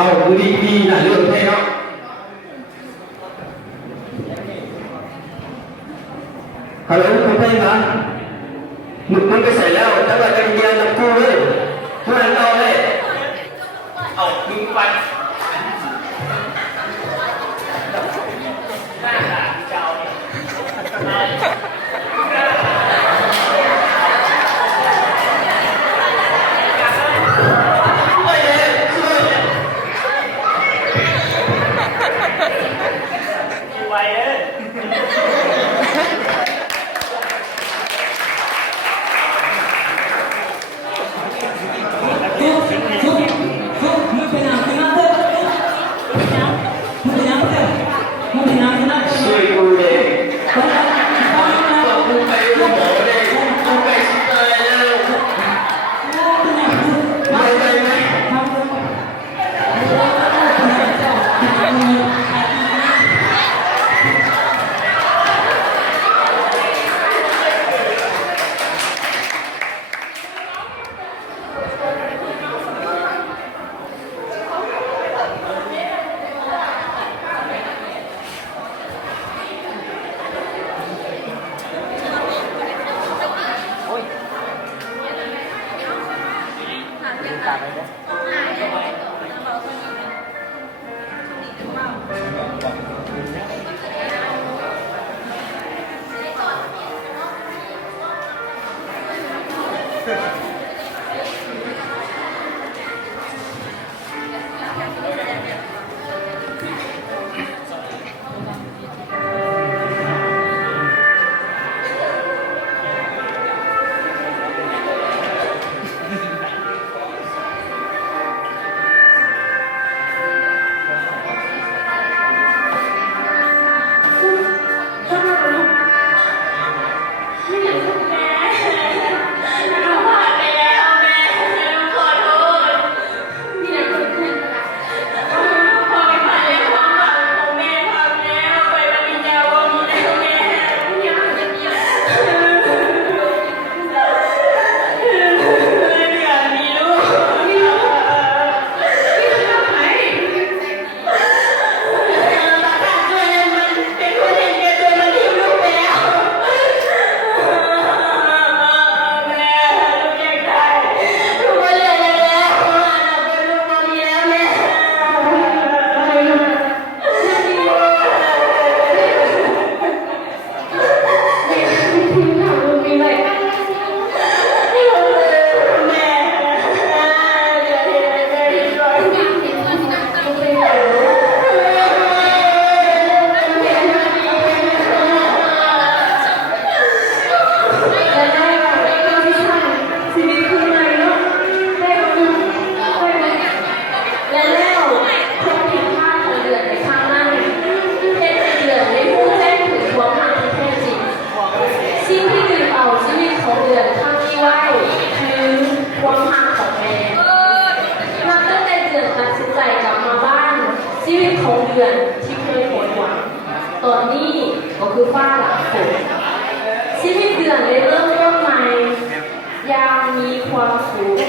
เอามือดีๆนะเรื่องให้เนาะฮัลโหลคุณไปมามึงไปใส่แล้วตั้งแต่กันเดียนน้ำกูเลยเพื่อนเอาเลยเอามึงไปเดือนที่เคยหมดหวังตอนนี้ก็คือฟ้าหลังฝนชีวิตเดือนได้เริ่มต้นใหม่ยังมีความสุข